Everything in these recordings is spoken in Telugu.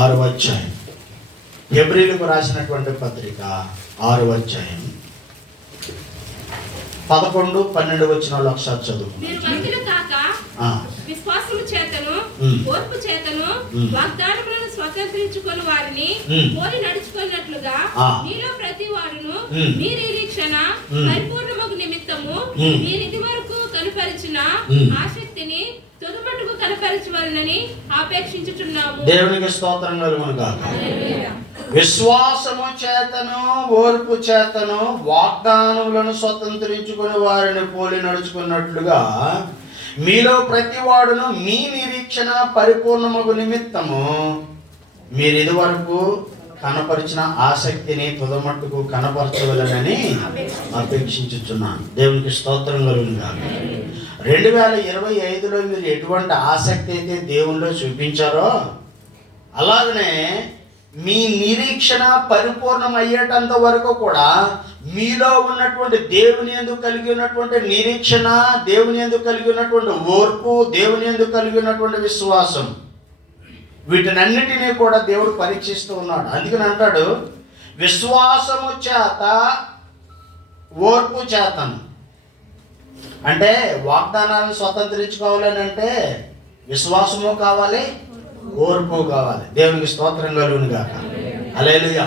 6వ అధ్యాయం, హెబ్రీయులకు రాసినటువంటి పత్రిక 6వ అధ్యాయం 11, 12 వచనాలు ఒకసారి చదువు. విశ్వాసము చేతను ఓర్పు చేతను వాగ్దానములను స్వతంత్రించుకొని వారిని పోలి నడుచుకున్నట్లుగా మీలో ప్రతి వాడును మీ నిరీక్షణ పరిపూర్ణమగు నిమిత్తము మీరిది వరకు కనుపరిచిన ఆసక్తిని తుదమట్టుకు కనపరచవలనని ఆపేక్షించుచున్నాము. దేవునికి స్తోత్రం కలుగును గాక. విశ్వాసము చేతను ఓర్పు చేతను వాగ్దానములను స్వతంత్రించుకుని వారిని పోలి నడుచుకున్నట్లుగా మీలో ప్రతి వాడును మీ నిరీక్షణ పరిపూర్ణమగు నిమిత్తము మీరు ఇదివరకు కనపరిచిన ఆసక్తిని తుదమట్టుకు కనపరచవలనని అపేక్షించుచున్నాను. దేవునికి స్తోత్రం కలుగును గాక. 2025లో మీరు ఎటువంటి ఆసక్తి అయితే దేవునిలో చూపించారో అలాగనే మీ నిరీక్షణ పరిపూర్ణమయ్యేటంత వరకు కూడా మీలో ఉన్నటువంటి దేవుని యందు కలిగి ఉన్నటువంటి నిరీక్షణ, దేవుని యందు కలిగి ఉన్నటువంటి ఓర్పు, దేవుని యందు కలిగి ఉన్నటువంటి విశ్వాసం, వీటినన్నిటినీ కూడా దేవుడు పరీక్షిస్తూ ఉన్నాడు. అందుకని అంటాడు, విశ్వాసము చేత ఓర్పు చేతను. అంటే వాగ్దానాలను స్వతంత్రించుకోవాలని అంటే విశ్వాసము కావాలి, ఓర్పు కావాలి. దేవునికి స్తోత్రం కలుగును గాక. హల్లెలూయా.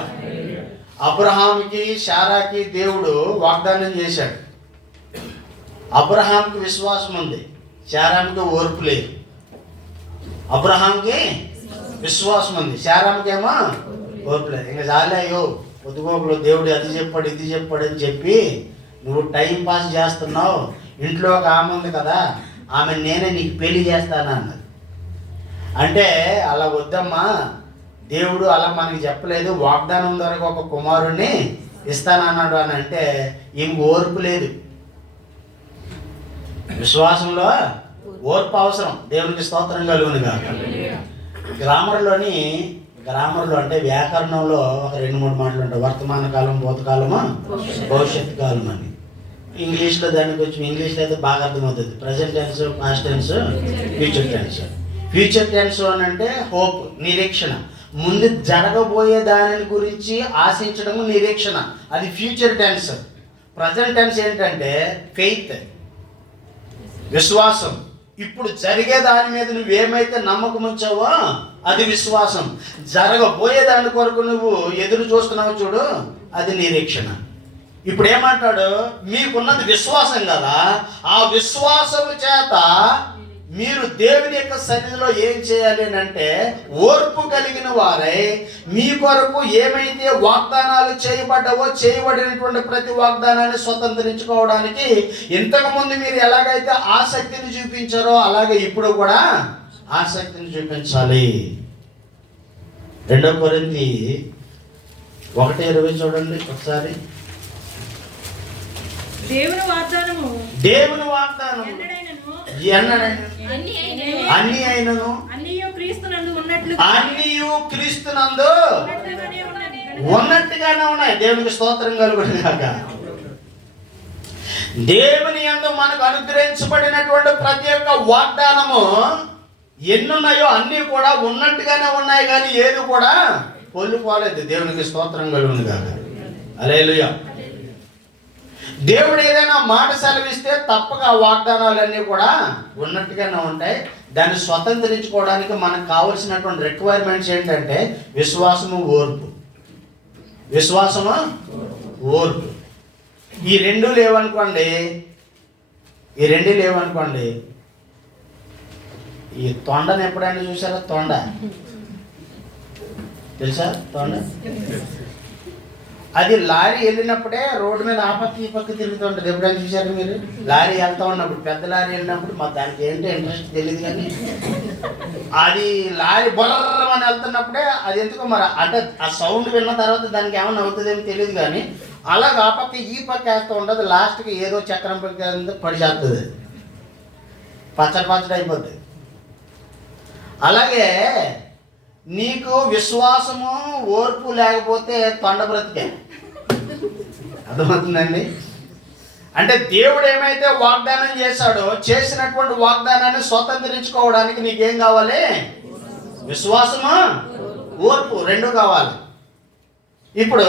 అబ్రహాముకి శారాకి దేవుడు వాగ్దానం చేశాడు. అబ్రహాంకి విశ్వాసం ఉంది, శారాకి ఓర్పు లేదు. అబ్రహాంకి విశ్వాసం ఉంది, శారాకి ఏమో ఓర్పు లేదు. ఇంకా చాలయ్యో పొద్దుగోకులు దేవుడు అది చెప్పాడు ఇది చెప్పాడు అని చెప్పి నువ్వు టైం పాస్ చేస్తున్నావు. ఇంట్లో ఒక ఆమె ఉంది కదా, ఆమె నేనే నీకు పెళ్లి చేస్తాను అన్నది. అంటే అలా వద్దమ్మా, దేవుడు అలా మనకి చెప్పలేదు, వాగ్దానం ద్వారా ఒక కుమారుణ్ణి ఇస్తానన్నాడు అని అంటే ఈమె ఓర్పు లేదు. విశ్వాసంలో ఓర్పు అవసరం. దేవునికి స్తోత్రం కలుగును గాక. గ్రామర్లో అంటే వ్యాకరణంలో ఒక 2-3 మాటలు ఉంటాయి. వర్తమాన కాలం, భూతకాలము, భవిష్యత్తు కాలం అని. ఇంగ్లీష్లో దానికి వచ్చి ఇంగ్లీష్లో అయితే బాగా అర్థమవుతుంది. Present tense, past tense, future tense. Future tense అని అంటే హోప్, నిరీక్షణ, ముందు జరగబోయే దాని గురించి ఆశించడము నిరీక్షణ, అది ఫ్యూచర్ టెన్స్. ప్రజెంట్ టెన్స్ ఏంటంటే ఫెయిత్, విశ్వాసం. ఇప్పుడు జరిగే దాని మీద నువ్వేమైతే నమ్మకం ఉంచావో అది విశ్వాసం. జరగబోయే దాని కొరకు నువ్వు ఎదురు చూస్తున్నావు చూడు, అది నిరీక్షణ. ఇప్పుడు ఏమంటాడు, మీకున్నది విశ్వాసం కదా, ఆ విశ్వాసము చేత మీరు దేవుని యొక్క సన్నిధిలో ఏం చేయాలి అంటే ఓర్పు కలిగిన వారై మీ కొరకు ఏమైతే వాగ్దానాలు చేయబడ్డావో చేయబడినటువంటి ప్రతి వాగ్దానాన్ని స్వతంత్రించుకోవడానికి ఇంతకుముందు మీరు ఎలాగైతే ఆసక్తిని చూపించారో అలాగే ఇప్పుడు కూడా ఆసక్తిని చూపించాలి. 2 కొరింథీ 1:20 చూడండి ఒకసారి. దేవుని వాగ్దానము అన్ని అయినను క్రీస్తునందు ఉన్నట్టుగానే ఉన్నాయి. దేవునికి స్తోత్రం కలుగును గాక. దేవుని యందు మనకు అనుగ్రహించబడినటువంటి ప్రతి ఒక్క వాగ్దానము ఎన్నున్నాయో అన్నీ కూడా ఉన్నట్టుగానే ఉన్నాయి, కానీ ఏది కూడా పొల్లిపోలేదు. దేవునికి స్తోత్రం కలుగును గాక. హల్లెలూయా. దేవుడు ఏదైనా మాట సెలవిస్తే తప్పక ఆ వాగ్దానాలన్నీ కూడా ఉన్నట్టుగానే ఉంటాయి. దాన్ని స్వతంత్రించుకోవడానికి మనకు కావలసినటువంటి రిక్వైర్మెంట్స్ ఏంటంటే విశ్వాసము, ఓర్పు. విశ్వాసము, ఓర్పు. ఈ రెండు లేవనుకోండి, ఈ తొండని ఎప్పుడైనా చూసారా? తొండ తెలుసా? తొండ అది లారీ వెళ్ళినప్పుడే రోడ్డు మీద ఆ పక్క ఈ పక్క తిరుగుతుంటుంది. ఎప్పుడైనా చూసారు మీరు? లారీ వెళ్తూ ఉన్నప్పుడు, పెద్ద లారీ వెళ్ళినప్పుడు మా దానికి ఏంటో ఇంట్రెస్ట్ తెలియదు, కానీ అది లారీ బొర్రమని వెళ్తున్నప్పుడే అది ఎందుకో మరి అంటే ఆ సౌండ్ విన్న తర్వాత దానికి ఏమైనా అవుతుందేమో తెలియదు, కానీ అలాగ ఆ పక్క ఈ పక్క వేస్తూ ఉంటుంది. లాస్ట్కి ఏదో చక్రం పక్క పడి చేస్తుంది, పచ్చడి అయిపోతుంది. అలాగే నీకు విశ్వాసము, ఓర్పు లేకపోతే తొండ బ్రతికే. అర్థమవుతుందండి? అంటే దేవుడు ఏమైతే వాగ్దానం చేశాడో చేసినటువంటి వాగ్దానాన్ని స్వతంత్రించుకోవడానికి నీకేం కావాలి? విశ్వాసము, ఓర్పు రెండు కావాలి. ఇప్పుడు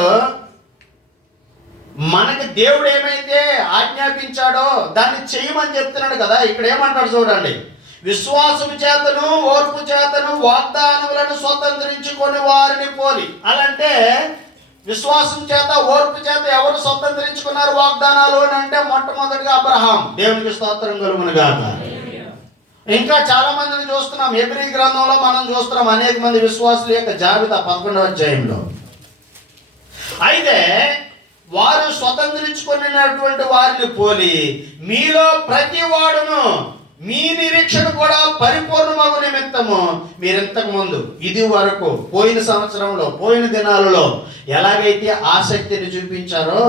మనకి దేవుడు ఏమైతే ఆజ్ఞాపించాడో దాన్ని చేయమని చెప్తున్నాడు కదా. ఇక్కడ ఏమంటాడు చూడండి, విశ్వాసము చేతను ఓర్పు చేతను వాగ్దానములను స్వతంత్రించుకొని వారిని పోలి. అలాంటే విశ్వాసం చేత ఓర్పు చేత ఎవరు స్వతంత్రించుకున్నారు వాగ్దానాలు అని అంటే మొట్టమొదటిగా అబ్రహాం. దేవునికి స్తోత్రం కలుగును గాక. ఇంకా చాలా మందిని చూస్తున్నాం. హెబ్రీ గ్రంథంలో మనం చూస్తున్నాం అనేక మంది విశ్వాసుల యొక్క జాబితా 11వ అధ్యాయంలో. అయితే వారు స్వతంత్రించుకున్నటువంటి వారిని పోలి మీలో ప్రతి వాడును మీ నిరీక్షణ కూడా పరిపూర్ణమగు నిమిత్తము మీరింతకు ముందు ఇది వరకు పోయిన సంవత్సరంలో పోయిన దినాలలో ఎలాగైతే ఆసక్తిని చూపించారో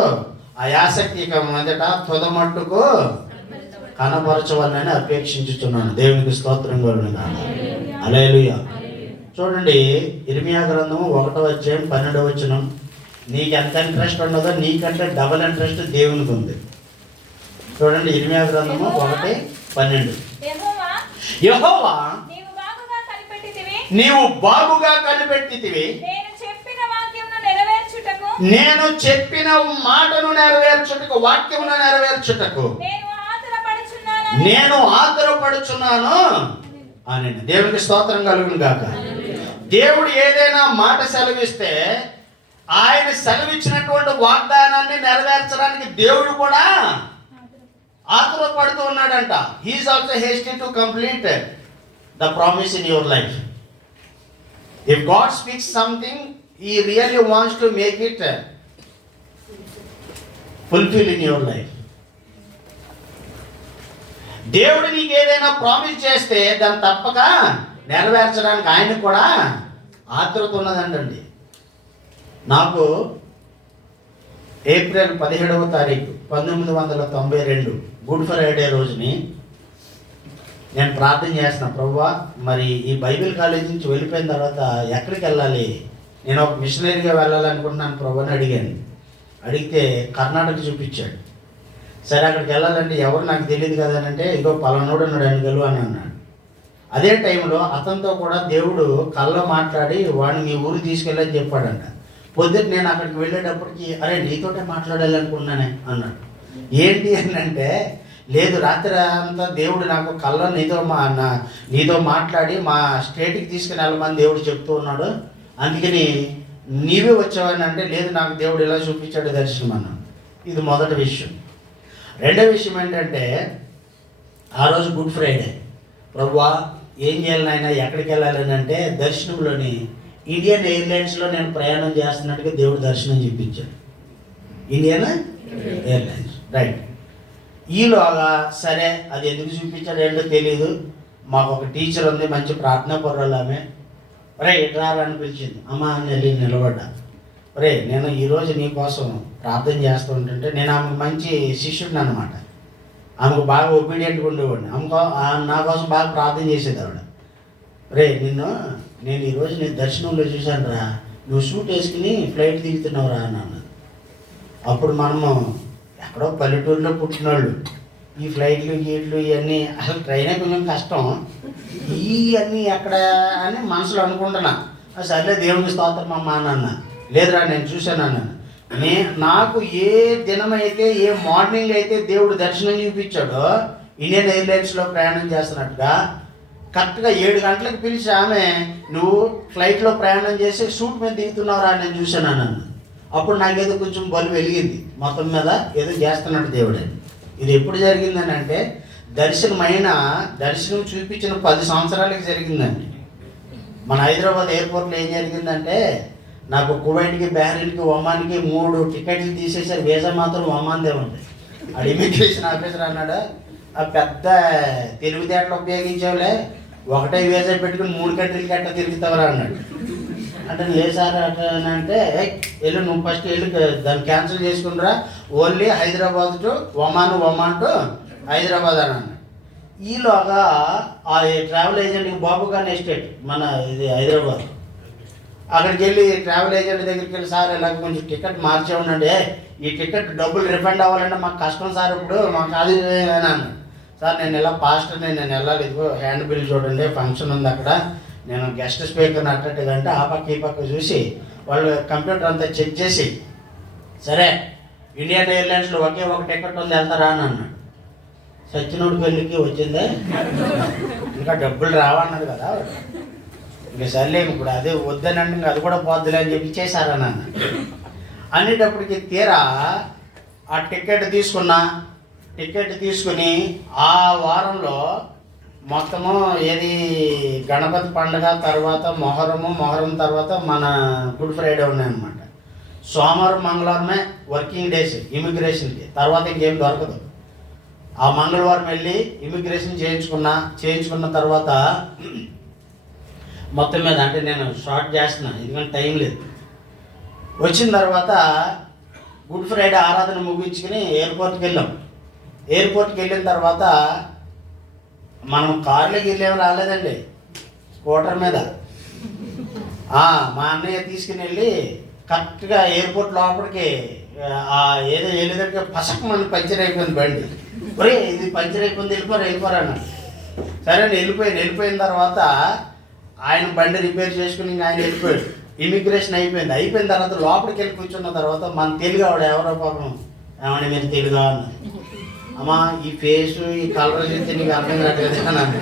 ఆ ఆసక్తి ఇక మొదట తుదమట్టుకు కనపరచవాలని అపేక్షించుతున్నాను. దేవునికి స్తోత్రం కలుగును గాక. హల్లెలూయా. చూడండి, ఇర్మియా గ్రంథము 1వ అధ్యాయం 12వ వచనం. నీకు ఎంత ఇంట్రెస్ట్ ఉన్నదో నీకంటే డబల్ ఇంట్రెస్ట్ దేవునికి ఉంది. చూడండి, ఇర్మియా గ్రంథము 1:12. యెహోవా నీవు బాగుగా కనిపెట్టితివి, నేను చెప్పిన మాటను నెరవేర్చుటకు వాక్యమును నెరవేర్చుటకు నేను ఆతురపడుచున్నాను అని. దేవునికి స్తోత్రం కలుగును గాక. దేవుడు ఏదైనా మాట సెలవిస్తే ఆయన సెలవిచ్చినటువంటి వాగ్దానాన్ని నెరవేర్చడానికి దేవుడు కూడా ఆతురపడుతూ ఉన్నాడంట. He is also hasty to complete the promise in your life. If God speaks something, he really wants to make it fulfil in your life. దేవుడు నీకు ఏదైనా ప్రామిస్ చేస్తే దాన్ని తప్పక నెరవేర్చడానికి ఆయన కూడా ఆతురత ఉన్నదండి. నాకు ఏప్రిల్ 17వ తారీఖు 1992 గుడ్ ఫ్రైడే రోజుని నేను ప్రార్థన చేసిన, ప్రభువా మరి ఈ బైబిల్ కాలేజ్ నుంచి వెళ్ళిపోయిన తర్వాత ఎక్కడికి వెళ్ళాలి, నేను ఒక మిషనరీగా వెళ్ళాలనుకుంటున్నాను ప్రభు అని అడిగాను. అడిగితే కర్ణాటక చూపించాడు. సరే అక్కడికి వెళ్ళాలంటే ఎవరు నాకు తెలియదు కదా అని అంటే, ఇగో పలానోడు ఉన్నాడు అనిగలు అని అన్నాడు. అదే టైంలో అతనితో కూడా దేవుడు కళ్ళలో మాట్లాడి వాడిని మీ ఊరు తీసుకెళ్ళని చెప్పాడంట. పొద్దుట నేను అక్కడికి వెళ్ళేటప్పటికి, అరే నీతోటే మాట్లాడాలనుకున్నానే అన్నాడు. ఏంటి అని అంటే, లేదు రాత్రి అంతా దేవుడు నాకు కళ్ళ నీతో మాట్లాడి మా స్టేట్కి తీసుకుని వెళ్ళమని దేవుడు చెప్తూ ఉన్నాడు, అందుకని నీవే వచ్చావని అంటే, లేదు నాకు దేవుడు ఇలా చూపించాడు దర్శనం అన్నాడు. ఇది మొదటి విషయం. రెండో విషయం ఏంటంటే, ఆ రోజు గుడ్ ఫ్రైడే, ప్రభువా ఏం చేయాలి నాయన ఎక్కడికి వెళ్ళాలని అంటే, దర్శనంలోని ఇండియన్ ఎయిర్లైన్స్లో నేను ప్రయాణం చేస్తున్నట్టుగా దేవుడు దర్శనం చూపించాడు. Indian airlines, right. ఈలోగా సరే అది ఎందుకు చూపించాడు ఏంటో తెలియదు. మాకు ఒక టీచర్ ఉంది, మంచి ప్రార్థనా పరురాలు ఆమె. రే ఎట్రాలని పిలిచింది. అమ్మ అని వెళ్ళి నిలబడ్డా. రే నేను ఈరోజు నీ కోసం ప్రార్థన చేస్తూ ఉంటుంటే, నేను ఆమెకు మంచి శిష్యుడిని అనమాట. ఆమెకు బాగా ఒబీడియంట్గా ఉండేవాడిని. నా కోసం బాగా ప్రార్థన చేసేది ఆవిడ. రే నేను ఈరోజు నీ దర్శనంలో చూశాను రా, నువ్వు సూట్ వేసుకుని ఫ్లైట్ దిగుతున్నావు రా అని అన్నది. అప్పుడు మనము ఎక్కడో పల్లెటూరులో పుట్టినోళ్ళు, ఈ ఫ్లైట్లు గీట్లు ఇవన్నీ అసలు ట్రైనే కొంచెం కష్టం, ఇవన్నీ ఎక్కడ అని మనసులో అనుకుంటున్నా. సర్లే దేవునికి స్తోత్రం అమ్మ అని అన్నా. లేదురా నేను చూశాను అన్నాను. నాకు ఏ దినమైతే ఏ మార్నింగ్ అయితే దేవుడు దర్శనం చూపించాడో ఇండియన్ ఎయిర్లైన్స్లో ప్రయాణం చేస్తున్నట్టుగా కరెక్ట్గా 7 గంటలకు పిలిచి ఆమె, నువ్వు ఫ్లైట్లో ప్రయాణం చేసి సూట్ మీద దిగుతున్నావురా నేను చూశాను అన్నాను. అప్పుడు నాకేదో కొంచెం బలు వెలిగింది, మొత్తం మీద ఏదో చేస్తున్నట్టు దేవుడు. ఇది ఎప్పుడు జరిగిందని అంటే, దర్శనం చూపించిన 10 సంవత్సరాలకి జరిగిందండి. మన హైదరాబాద్ ఎయిర్పోర్ట్లో ఏం జరిగిందంటే, నాకు కువైట్కి, బహ్రెయిన్కి, ఒమాన్కి 3 టికెట్లు తీసేసారు. వీసా మాత్రం ఒమాన్దే ఉంది. ఆ ఇమిగ్రేషన్ ఆఫీసర్ అన్నాడు, ఆ పెద్ద తెలివితేటలు ఉపయోగించావులే, ఒకటే వీసా పెట్టుకుని 3 కంట్రీలకి అట్లా తిరుగుతావరా అన్నాడు. అంటే లేదు సార్ అంటే, వెళ్ళు నువ్వు ఫస్ట్ వెళ్ళి దాన్ని క్యాన్సిల్ చేసుకునిరా, only Hyderabad to Oman to Hyderabad అని అన్నాడు. ఈలోగా ఆ ట్రావెల్ ఏజెంట్కి బాబుగాని ఎస్టేట్ మన ఇది హైదరాబాద్, అక్కడికి వెళ్ళి ట్రావెల్ ఏజెంట్ దగ్గరికి వెళ్ళి, సార్ ఇలా కొంచెం టికెట్ మార్చే ఉండండి, ఈ టికెట్ డబ్బులు రిఫండ్ అవ్వాలంటే మాకు కష్టం సార్, ఇప్పుడు మాకు అది అని అన్నాడు. సార్ నేను ఇలా పాస్టర్ నేను వెళ్ళాలి, ఇదిగో హ్యాండ్ బిల్ చూడండి, ఫంక్షన్ ఉంది అక్కడ, నేను గెస్ట్ స్పీకర్ని అట్టట్టుగా అంటే ఆ పక్క ఈ పక్క చూసి వాళ్ళు కంప్యూటర్ అంతా చెక్ చేసి, సరే ఇండియన్ ఎయిర్లైన్స్లో ఒకే ఒక టికెట్ ఉంది, వెళ్తారా అని అన్నాడు. సచ్చినోడి పెళ్ళికి వచ్చిందే, ఇంకా డబ్బులు రావన్నాడు కదా, ఇంకా సర్లే ఇప్పుడు అదే వద్దనండి, ఇంకా అది కూడా పోద్దులే అని చెప్పి చేశారని అన్న. అనేటప్పటికి తీరా ఆ టికెట్ తీసుకుని ఆ వారంలో మొత్తము ఏది గణపతి పండుగ తర్వాత మొహరం తర్వాత మన గుడ్ ఫ్రైడే ఉన్నాయన్నమాట. సోమవారం మంగళవారమే వర్కింగ్ డేస్ ఇమిగ్రేషన్కి, తర్వాత ఇంకేం దొరకదు. ఆ మంగళవారం వెళ్ళి ఇమిగ్రేషన్ చేయించుకున్న తర్వాత మొత్తం మీద అంటే నేను షార్ట్ చేస్తున్నాను ఎందుకంటే టైం లేదు. వచ్చిన తర్వాత గుడ్ ఫ్రైడే ఆరాధన ముగించుకుని ఎయిర్పోర్ట్కి వెళ్ళాం. ఎయిర్పోర్ట్కి వెళ్ళిన తర్వాత మనం కారులోకి వెళ్ళేమి రాలేదండి, స్కూటర్ మీద. మా అన్నయ్య తీసుకుని వెళ్ళి కరెక్ట్గా ఎయిర్పోర్ట్ లోపలికి ఏదో వెళ్ళేదానికి పసక్ మన పంచర్ అయిపోయింది బండి. ఒరే ఇది పంచర్ అయిపోయింది, వెళ్ళిపోరా అన్నాడు. సరే వెళ్ళిపోయిన తర్వాత ఆయన బండి రిపేర్ చేసుకుని ఆయన వెళ్ళిపోయాడు. ఇమిగ్రేషన్ అయిపోయిన తర్వాత లోపలికి వెళ్ళి కూర్చున్న తర్వాత మన తెలుగు ఆవిడ ఎవరో పాపం, ఏమన్నా మీరు తెలుగా అన్నారు. అమ్మా ఈ ఫేసు ఈ కలర్ చూస్తే నీకు అర్థం కావట్లేదు అన్నాను.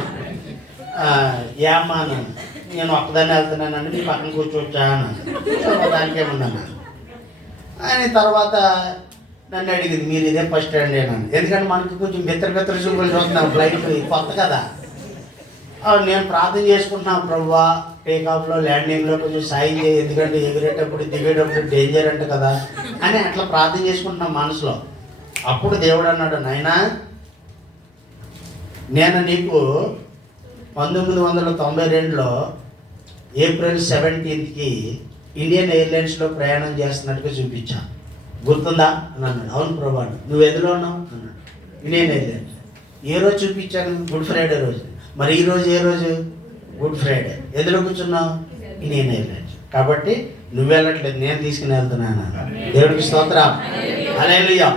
ఏమ్మా అన్నాను. నేను ఒక్కదాన్ని వెళ్తున్నానండి, నీ పక్కన కూర్చోవచ్చా అన్నాను. దానికేముందన్నా అని. తర్వాత నన్ను అడిగింది, మీరు ఇదే ఫస్ట్ స్టాండ్ అన్నాను. ఎందుకంటే మనకి కొంచెం బిత్తర చూపులు చూస్తున్నాం, ఫ్లైట్ కొత్త కదా. నేను ప్రార్థన చేసుకుంటున్నాను, ప్రభువా టేకాఫ్లో ల్యాండింగ్లో కొంచెం సాయం చేయి, ఎందుకంటే ఎగిరేటప్పుడు దిగేటప్పుడు డేంజర్ అంట కదా అని అట్లా ప్రార్థన చేసుకుంటున్నాం మనసులో. అప్పుడు దేవుడు అన్నాడు, నాయనా నేను నీకు 1992లో ఏప్రిల్ 17కి ఇండియన్ ఎయిర్లైన్స్లో ప్రయాణం చేస్తున్నట్టుగా చూపించాను, గుర్తుందా అని అన్నాడు. అవును ప్రభా. నువ్వు ఎదులో ఉన్నావు అన్నాడు. Indian airlines. ఏ రోజు చూపించాను? గుడ్ ఫ్రైడే రోజు. మరి ఈరోజు ఏ రోజు? Good Friday. ఎదులో కూర్చున్నావు? Indian airlines. కాబట్టి నువ్వు వెళ్ళట్లేదు, నేను తీసుకుని వెళ్తున్నాను. దేవుడికి స్తోత్రం. హల్లెలూయా,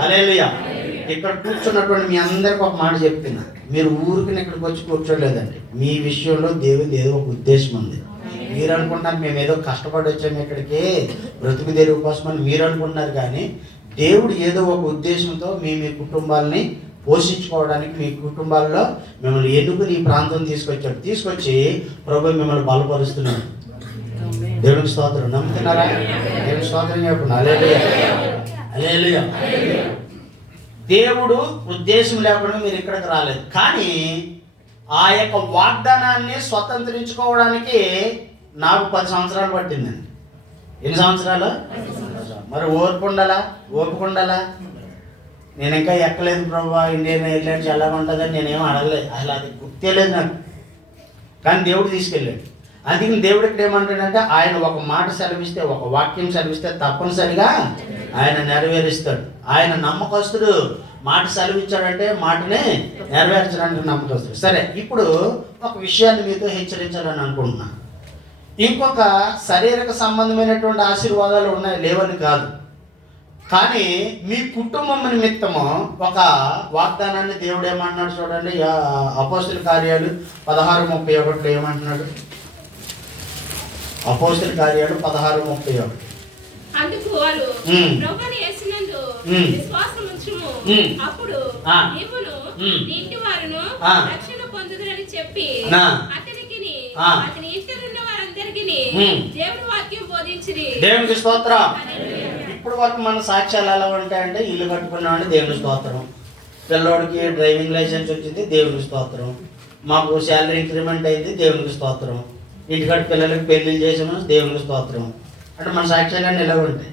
హల్లెలూయా. ఇక్కడ కూర్చున్నటువంటి మీ అందరికి ఒక మాట చెప్తున్నా, మీరు ఊరికి ఇక్కడికి వచ్చి కూర్చోలేదండి. మీ విషయంలో దేవుని ఏదో ఒక ఉద్దేశం ఉంది. మీరు అనుకుంటున్నారు మేము ఏదో కష్టపడి వచ్చాము ఇక్కడికి బ్రతుకు తెరువు కోసం అని మీరు అనుకుంటున్నారు, కానీ దేవుడు ఏదో ఒక ఉద్దేశంతో మీ కుటుంబాలని పోషించుకోవడానికి మీ కుటుంబాల్లో మిమ్మల్ని ఎన్నుకుని ఈ ప్రాంతం తీసుకొచ్చి ప్రభు మిమ్మల్ని బలపరుస్తున్నాడు. దేవుడికి స్తోత్రం. నమ్ముతున్నారా? దేవుడికి స్తోత్రం చెప్పండి. హల్లెలూయా, హల్లెలూయా. దేవుడు ఉద్దేశం లేకుండా మీరు ఇక్కడికి రాలేదు, కానీ ఆ యొక్క వాగ్దానాన్ని స్వతంత్రించుకోవడానికి నాకు 10 సంవత్సరాలు పట్టిందండి. ఎన్ని సంవత్సరాలు? మరి ఓపిక ఉండాలా. నేను ఇంకా ఎక్కలేదు ప్రభా, ఇండియన్ ఎయిర్లైన్స్ ఎలా ఉంటుందని నేనేం అడగలేదు, అసలు అది గుర్తే లేదు నాకు. కానీ దేవుడు తీసుకెళ్ళాడు. అందుకని దేవుడు ఇక్కడ ఏమంటాడంటే, ఆయన ఒక మాట సెలవిస్తే, ఒక వాక్యం సెలవిస్తే తప్పనిసరిగా ఆయన నెరవేరుస్తాడు. ఆయన నమ్మకస్తుడు. మాట సెలవిచ్చాడంటే మాటనే నెరవేర్చడానికి నమ్మకస్తుడు. సరే, ఇప్పుడు ఒక విషయాన్ని మీతో హెచ్చరించాలని అనుకుంటున్నాను. ఇంకొక శారీరక సంబంధమైనటువంటి ఆశీర్వాదాలు ఉన్నాయి, లేవని కాదు. కానీ మీ కుటుంబం నిమిత్తము ఒక వాగ్దానాన్ని దేవుడు ఏమంటున్నాడు చూడండి. అపోస్తుల కార్యాలు 16:31 ఏమంటున్నాడు? అపోస్తుల కార్యాలు 16:31. అందుకు వారు ప్రభువుని యేసునందు విశ్వాసం ఉంచుము, అప్పుడు నీవును నీ ఇంటి వారును రక్షణ పొందుదురని చెప్పి అతనికిని అతని ఇంటిలో ఉన్న వారందరికిని దేవుని వాక్యం బోధించిరి. దేవునికి స్తోత్రం. ఇప్పుడు వరకు మన సాక్ష్యాలు ఎలా ఉంటాయంటే, ఇల్లు కట్టుకున్నామంటే దేవుని స్తోత్రం, పిల్లోడికి డ్రైవింగ్ లైసెన్స్ వచ్చింది దేవునికి స్తోత్రం, మాకు శాలరీ ఇంక్రిమెంట్ అయింది దేవునికి స్తోత్రం, ఇంటికాడ పిల్లలకి పెళ్లిళ్ళు చేసాము దేవునికి స్తోత్రం. అంటే మన సాక్ష్యాలన్నీ ఇలా ఉంటాయి.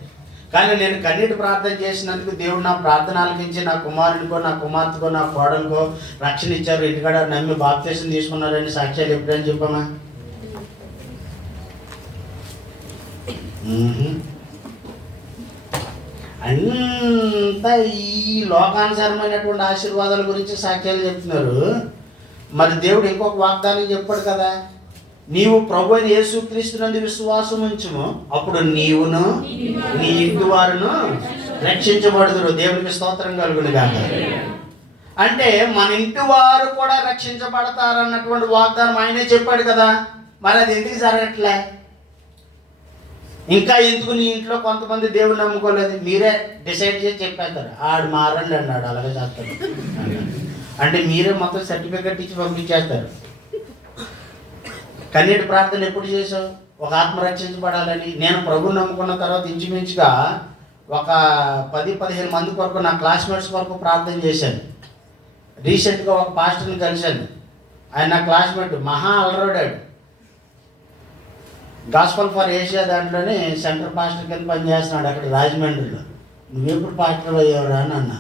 కానీ నేను కన్నీటి ప్రార్థన చేసినందుకు దేవుడు నా ప్రార్థన ఆలకించి నా కుమారునికో నా కుమార్తెకో నా కోడలకో రక్షణ ఇచ్చారు, ఇంటికాడ నమ్మి బాప్తిసం తీసుకున్నారని సాక్ష్యాలు ఎప్పుడని చెప్పామా? అంతా ఈ లోకానుసారమైనటువంటి ఆశీర్వాదాల గురించి సాక్ష్యాలు చెప్తున్నారు. మరి దేవుడు ఇంకొక వాగ్దానం చెప్పాడు కదా, నీవు ప్రభు అయిన యేసుక్రీస్తునందు విశ్వాసం ఉంచుము, అప్పుడు నీవును నీ ఇంటి వారును రక్షించబడుదురు. దేవునికి స్తోత్రం కలుగును గాక. అంటే మన ఇంటి వారు కూడా రక్షించబడతారన్నటువంటి వాగ్దానం ఆయనే చెప్పాడు కదా. మరి అది ఎందుకు జరగట్లే? ఇంకా ఎందుకు నీ ఇంట్లో కొంతమంది దేవుని నమ్ముకోలేదు? మీరే డిసైడ్ చేసి చెప్పేస్తారు, ఆడు మారండి అన్నాడు, అలాగే చేస్తాడు అంటే మీరే మొత్తం సర్టిఫికెట్ ఇచ్చి పంపించేస్తారు. కన్నీటి ప్రార్థన ఎప్పుడు చేసావు? ఒక ఆత్మ రక్షించబడాలని. నేను ప్రభుని నమ్ముకున్న తర్వాత ఇంచుమించుగా ఒక 10-15 మంది కొరకు, నా క్లాస్మేట్స్ కొరకు ప్రార్థన చేశాను. రీసెంట్గా ఒక పాస్టర్ని కలిశాను. ఆయన నా క్లాస్మేట్, మహా అలరోడాడు. గాస్పల్ ఫర్ ఏషియా దాంట్లోనే సెంటర్ పాస్టర్ కింద పనిచేస్తున్నాడు అక్కడ రాజమండ్రిలో. నువ్వెప్పుడు పాస్టర్ అయ్యావురా అని అన్నా.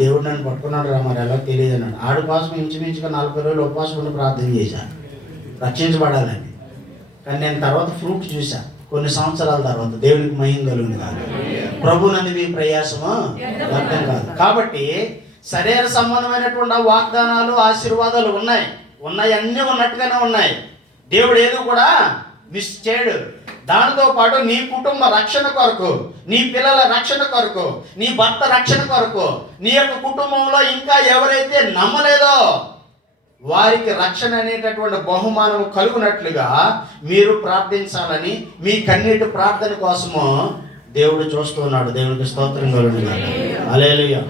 దేవుడు నన్ను పట్టుకున్నాడు రా, మరి ఎలా తెలియదు అన్నాడు. ఆడి కోసం ఇంచుమించుగా 40 రోజులు ఉపవాసం ఉండి ప్రార్థన చేశాను రక్షించబడాలని. కానీ నేను తర్వాత ఫ్రూట్ చూసా కొన్ని సంవత్సరాల తర్వాత. దేవునికి మహిమ కలుగును కాదు. ప్రభునందు మీ ప్రయాసము వ్యర్థం కాదు. కాబట్టి శరీర సంబంధమైనటువంటి వాగ్దానాలు, ఆశీర్వాదాలు ఉన్నాయి, అన్నీ ఉన్నట్టుగానే ఉన్నాయి. దేవుడు ఏదో కూడా మిస్ చేయడు. దానితో పాటు నీ కుటుంబ రక్షణ కొరకు, నీ పిల్లల రక్షణ కొరకు, నీ భర్త రక్షణ కొరకు, నీ యొక్క కుటుంబంలో ఇంకా ఎవరైతే నమ్మలేదో వారికి రక్షణ అనేటటువంటి బహుమానం కలుగునట్లుగా మీరు ప్రార్థించాలని, మీ కన్నీటి ప్రార్థన కోసము దేవుడు చూస్తున్నాడు. దేవునికి స్తోత్రం కలుగును గాక. హల్లెలూయా.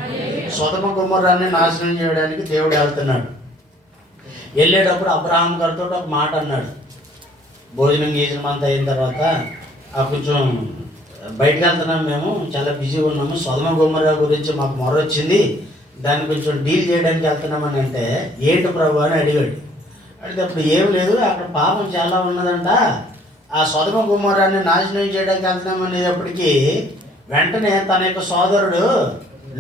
సొదొమ గొమొర్రాని నాశనం చేయడానికి దేవుడు వెళ్తున్నాడు. వెళ్ళేటప్పుడు అబ్రహాం గారితో ఒక మాట అన్నాడు. భోజనం గీజనం అంతా అయిన తర్వాత కొంచెం బయటకు వెళ్తున్నాం, మేము చాలా బిజీగా ఉన్నాము, సొదొమ గొమొర్రా గురించి మాకు మొర వచ్చింది, దాన్ని కొంచెం డీల్ చేయడానికి వెళ్తున్నామని అంటే, ఏంటి ప్రభు అని అడిగాడు. అడిగితే అప్పుడు ఏం లేదు, అక్కడ పాపం చాలా ఉన్నదంట, ఆ సొదొమ గొమొర్రాని నాశనం చేయడానికి వెళ్తున్నామనేటప్పటికీ వెంటనే తన యొక్క సోదరుడు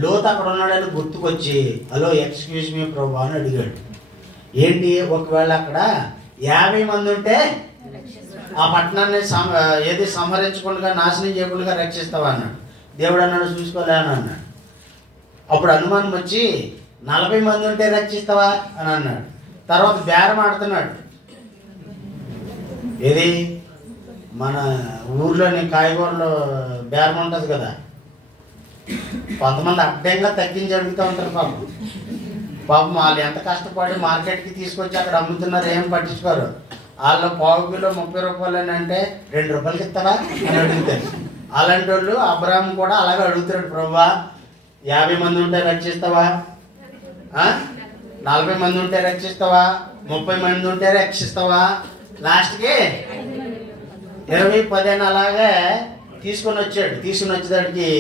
లోతు అక్కడ ఉన్నాడని గుర్తుకొచ్చి, హలో ఎక్స్క్యూజ్ మీ ప్రభు అని అడిగాడు. ఏంటి, ఒకవేళ అక్కడ 50 మంది ఉంటే ఆ పట్టణాన్ని సంహరించకుండా, నాశనం చేయకుండా రక్షిస్తావా అన్నాడు. దేవుడు అన్నాడు, చూసుకోలే అని అన్నాడు. అప్పుడు అనుమానం వచ్చి 40 మంది ఉంటే రక్షిస్తావా అని అన్నాడు. తర్వాత బేరం ఆడుతున్నాడు. ఏది మన ఊర్లోని కాయగూరలో బేరం ఉంటుంది కదా, కొంతమంది అడ్డంగా తగ్గించి అడుగుతూ ఉంటారు. పాపం వాళ్ళు ఎంత కష్టపడి మార్కెట్కి తీసుకొచ్చి అక్కడ అమ్ముతున్నారు, ఏం పట్టించుకోరు. వాళ్ళు పావు కిలో 30 రూపాయలు అని అంటే 2 రూపాయలకి ఇస్తారా అని అడుగుతారు. అలాంటి వాళ్ళు అబ్రాహం కూడా అలాగే అడుగుతాడు, ప్రభువా 50 మంది ఉంటే రక్షిస్తావా, 40 మంది ఉంటే రక్షిస్తావా, 30 మంది ఉంటే రక్షిస్తావా, లాస్ట్కి 20-10 అని అలాగే తీసుకొని వచ్చేదానికి,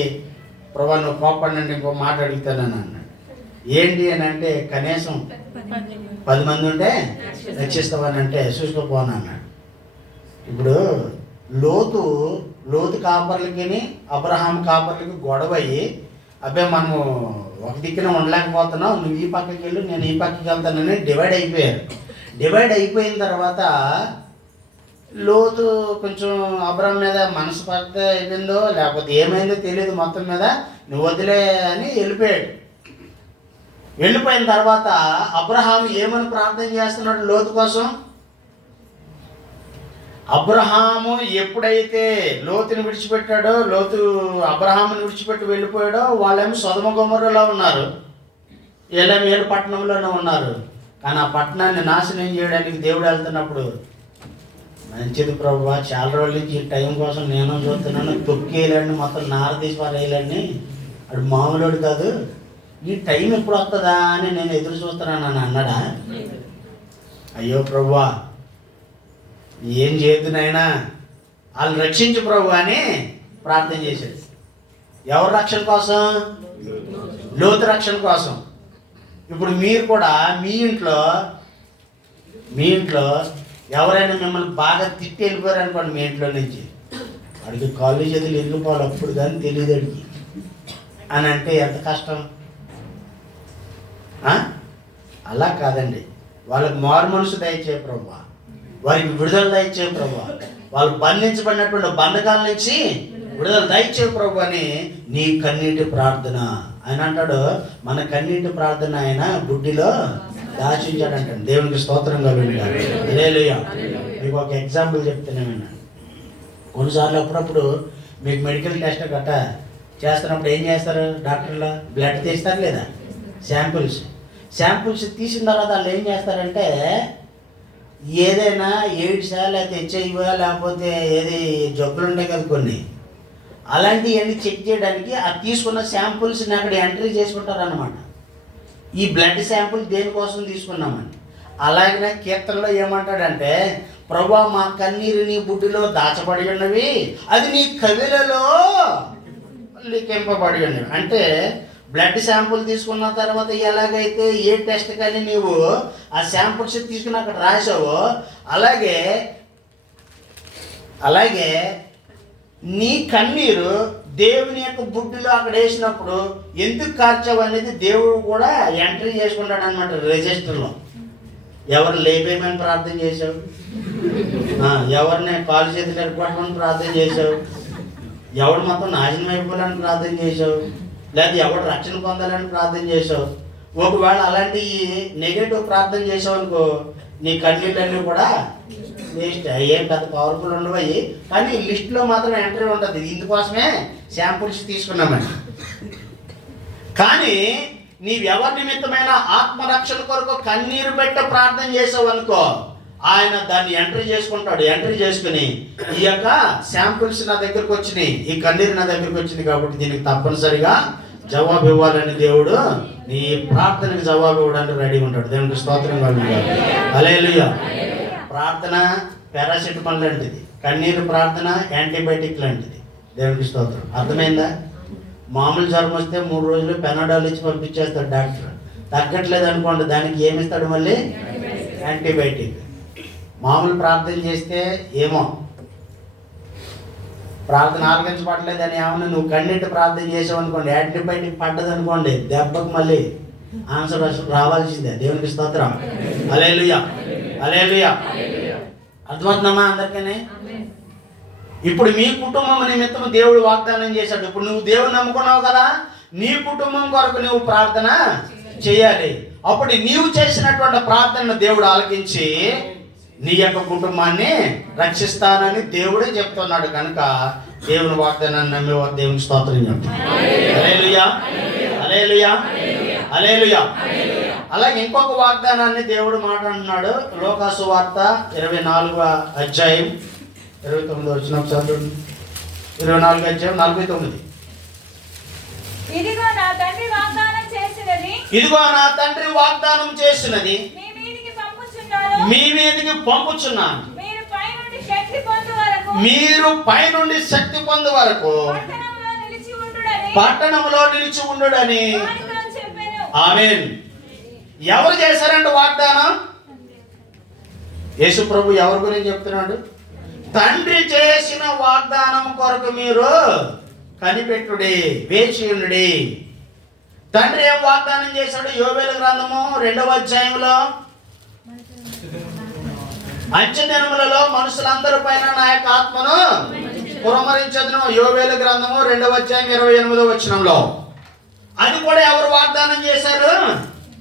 ప్రభా నువ్వు కోపడినంటే ఇంకో మాట అడుగుతానని అన్నాడు. ఏంటి అని అంటే, కనీసం 10 మంది ఉంటే రక్షిస్తావని అంటే, చూసుకోపోను అన్నాడు. ఇప్పుడు లోతు కాపర్లకి అబ్రహాం కాపర్లకి గొడవ అయ్యి, అబ్బాయి మనము ఒక దిక్కున ఉండలేకపోతున్నావు, నువ్వు ఈ పక్కకి వెళ్ళు, నేను ఈ పక్కకి వెళ్తానని డివైడ్ అయిపోయారు. డివైడ్ అయిపోయిన తర్వాత లోతు కొంచెం అబ్రహాం మీద మనసు పడితే అయిపోయిందో లేకపోతే ఏమైందో తెలియదు, మొత్తం మీద నువ్వు వదిలే అని వెళ్ళిపోయాడు. వెళ్ళిపోయిన తర్వాత అబ్రహాం ఏమని ప్రార్థన చేస్తున్నాడు లోతు కోసం? అబ్రహాము ఎప్పుడైతే లోతుని విడిచిపెట్టాడో, లోతు అబ్రహాముని విడిచిపెట్టి వెళ్ళిపోయాడో, వాళ్ళేమో సొదొమ గొమొర్రాలో ఉన్నారు, వీళ్ళేమో ఏడు పట్టణంలోనే ఉన్నారు. కానీ ఆ పట్టణాన్ని నాశనం చేయడానికి దేవుడు వెళ్తున్నప్పుడు, మంచిది ప్రభువా, చాలా రోజుల నుంచి ఈ టైం కోసం నేను చూస్తున్నాను, తొక్కేయాలని మొత్తం నారదీసి పారేయాలని, అడు మామూలుడు కాదు, ఈ టైం ఎప్పుడు వస్తుందా అని నేను ఎదురు చూస్తున్నాను అని అన్నాడా? అయ్యో ప్రభువా ఏం చేద్దునైనా వాళ్ళు రక్షించు ప్రభు అని ప్రార్థన చేశాడు. ఎవరి రక్షణ కోసం? లోతు రక్షణ కోసం. ఇప్పుడు మీరు కూడా మీ ఇంట్లో ఎవరైనా మిమ్మల్ని బాగా తిట్టి వెళ్ళిపోయారు అనుకోండి, మీ ఇంట్లో నుంచి, వాడికి కాలేజ్ చేతులు వెళ్ళిపోవాలి అప్పుడు కానీ తెలియదు అడిగి అని అంటే ఎంత కష్టం. అలా కాదండి, వాళ్ళకి మారు మనసు దయచే ప్రభువా, వారికి విడుదల దయచే ప్రభువా, వాళ్ళు బంధించబడినటువంటి బంధకాల నుంచి విడుదల దయచే ప్రభు అని నీ కన్నీటి ప్రార్థన. ఆయన అంటాడు, మన కన్నీటి ప్రార్థన ఆయన గుడ్డిలో దాచించాడంటాడు. దేవునికి స్తోత్రం కలుగును గాక. హల్లెలూయా. మీకు ఒక ఎగ్జాంపుల్ చెప్తూనే విన్నాను. కొన్నిసార్లు అప్పుడప్పుడు మీకు మెడికల్ టెస్ట్ గట్ట చేస్తున్నప్పుడు ఏం చేస్తారు డాక్టర్లు? బ్లడ్ తీస్తారు లేదా, శాంపుల్స్ తీసిన తర్వాత వాళ్ళు ఏం చేస్తారంటే, ఏదైనా ఎయిడ్సా లేకపోతే హెచ్ఐవా లేకపోతే ఏది జబ్బులు ఉంటాయి కదా కొన్ని, అలాంటివన్నీ చెక్ చేయడానికి ఆ తీసుకున్న శాంపుల్స్ని అక్కడ ఎంట్రీ చేసుకుంటారన్నమాట. ఈ బ్లడ్ శాంపుల్ దేనికోసం తీసుకున్నామని. అలాగే కీర్తనలో ఏమంటాడంటే, ప్రభువా మా కన్నీరు నీ బుడ్డిలో దాచబడి ఉన్నవి, అది నీ కవిలలో లిఖింపబడి ఉన్నవి. అంటే బ్లడ్ శాంపుల్ తీసుకున్న తర్వాత ఎలాగైతే ఏ టెస్ట్ కానీ నీవు ఆ శాంపుల్స్ తీసుకుని అక్కడ రాసావో, అలాగే నీ కన్నీరు దేవుని యొక్క బుడ్డిలో అక్కడ వేసినప్పుడు ఎందుకు కార్చావు అనేది దేవుడు కూడా ఎంట్రీ చేసుకుంటాడు అనమాట రిజిస్టర్లో. ఎవరు లేపేమని ప్రార్థన చేసావు, ఎవరిని కాలు చేతులు ఎరుకోవడం ప్రార్థన చేసావు, ఎవడు మొత్తం నాశనం అయిపోవాలని ప్రార్థన చేసావు, లేదా ఎవడు రక్షణ పొందాలని ప్రార్థన చేసావు. ఒకవేళ అలాంటి నెగటివ్ ప్రార్థన చేసావు అనుకో, నీ కన్నీళ్ళన్నీ కూడా వేస్ట్. ఏం పెద్ద పవర్ఫుల్ ఉండవు, కానీ లిస్టులో మాత్రం ఎంట్రీ ఉంటుంది, ఇందుకోసమే శాంపుల్స్ తీసుకున్నామని. కానీ నీవెవరి నిమిత్తమైన ఆత్మరక్షణ కొరకు కన్నీరు పెట్టి ప్రార్థన చేసావు అనుకో, ఆయన దాన్ని ఎంట్రీ చేసుకుంటాడు. ఎంట్రీ చేసుకుని ఈ యొక్క శాంపుల్స్ నా దగ్గరకు వచ్చినాయి, ఈ కన్నీరు నా దగ్గరకు వచ్చింది కాబట్టి దీనికి తప్పనిసరిగా జవాబు ఇవ్వాలని దేవుడు నీ ప్రార్థనకి జవాబు ఇవ్వడానికి రెడీ ఉంటాడు. దేవునికి స్తోత్రం కలుగుతుంది. హల్లెలూయా. ప్రార్థన పారాసిటమాల్ లాంటిది, కన్నీరు ప్రార్థన యాంటీబయాటిక్ లాంటిది. దేవునికి స్తోత్రం. అర్థమైందా? మామూలు జ్వరం వస్తే 3 రోజులు పెనాడాల్ ఇచ్చి పంపించేస్తాడు డాక్టర్. తగ్గట్లేదు అనుకోండి, దానికి ఏమిస్తాడు మళ్ళీ? యాంటీబయాటిక్. మామూలు ప్రార్థన చేస్తే ఏమో ప్రార్థన ఆలకించబడలేదని ఏమన్నా నువ్వు కన్నీటి ప్రార్థన చేసావు అనుకోండి, యాంటీబయాటిక్ పడ్డది అనుకోండి, దెబ్బకు మళ్ళీ ఆన్సర్ రావాల్సిందే. దేవునికి స్తోత్రం. హల్లెలూయా, హల్లెలూయా. అర్థమవుతుందమ్మా అందరికీ? ఇప్పుడు మీ కుటుంబం నిమిత్తం దేవుడు వాగ్దానం చేశాడు. ఇప్పుడు నువ్వు దేవుని నమ్ముకున్నావు కదా, నీ కుటుంబం కొరకు నువ్వు ప్రార్థన చేయాలి. అప్పుడు నీవు చేసినటువంటి ప్రార్థనను దేవుడు ఆలకించి నీ యొక్క కుటుంబాన్ని రక్షిస్తానని దేవుడే చెప్తున్నాడు. కనుక దేవుని వాగ్దానాన్ని నమ్మేవారు దేవునికి స్తోత్రం చెప్తారు. హల్లెలూయా, హల్లెలూయా, హల్లెలూయా. అలాగే ఇంకొక వాగ్దానాన్ని దేవుడు మాట్లాడుతున్నాడు. లోకాసు వార్త 24వ అధ్యాయం 29 వచ్చిన చదువు. 24 అధ్యాయం 49. ఇదిగో నా తండ్రి వాగ్దానం చేసినది, ఇదిగో నా తండ్రి వాగ్దానం చేసినది మీ మీదికి పంపుచున్నాను. మీరు పైనుండి శక్తి పొందు వరకు, మీరు పైనుండి శక్తి పొందు వరకు పట్టణంలో నిలిచి ఉండుడని. ఆమేన్. ఎవరు చేశారంటే వాగ్దానం? యేసు ప్రభు ఎవరి గురించి చెప్తున్నాడు? తండ్రి చేసిన వాగ్దానం కొరకు మీరు కనిపెట్టుడి, వేచి ఉండుడి. తండ్రి ఏం వాగ్దానం చేశాడు? యోవేలు గ్రంథము 2వ అధ్యాయంలో, అంచె దినములలో మనుషులందరి పైన నా యొక్క ఆత్మను కుమ్మరించెదను. యోవేలు గ్రంథము 2వ అధ్యాయం 28వ వచనంలో. అది కూడా ఎవరు వాగ్దానం చేశారు?